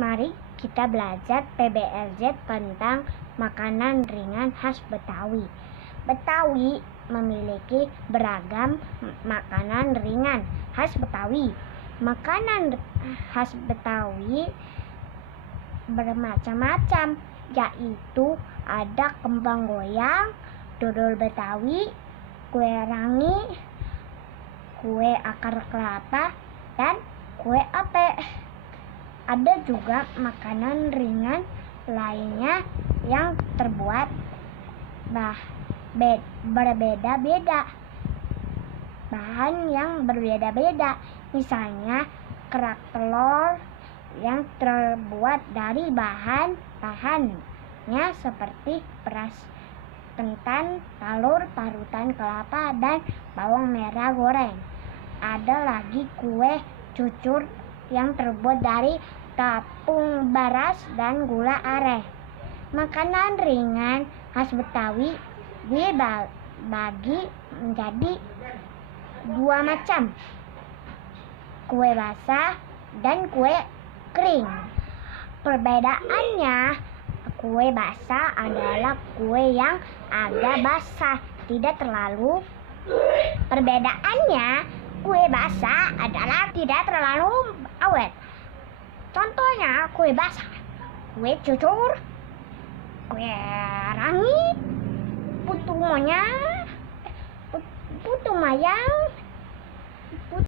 Mari kita belajar PBLJ tentang makanan ringan khas Betawi. Betawi memiliki beragam makanan ringan khas Betawi. Makanan khas Betawi bermacam-macam, yaitu ada kembang goyang, dodol Betawi, kue rangi, kue akar kelapa, dan kue ape. Ada juga makanan ringan lainnya yang terbuat berbeda-beda, bahan yang berbeda-beda. Misalnya kerak telur yang terbuat dari bahan-bahannya seperti beras ketan, telur, parutan kelapa, dan bawang merah goreng. Ada lagi kue cucur yang terbuat dari tepung beras dan gula aren. Makanan ringan khas Betawi dibagi menjadi dua macam, kue basah dan kue kering. Perbedaannya, kue basah adalah kue yang agak basah, tidak terlalu. Perbedaannya, kue basah adalah tidak terlalu awet. Contohnya kue basah, kue cucur, kue rangi, putu mayang,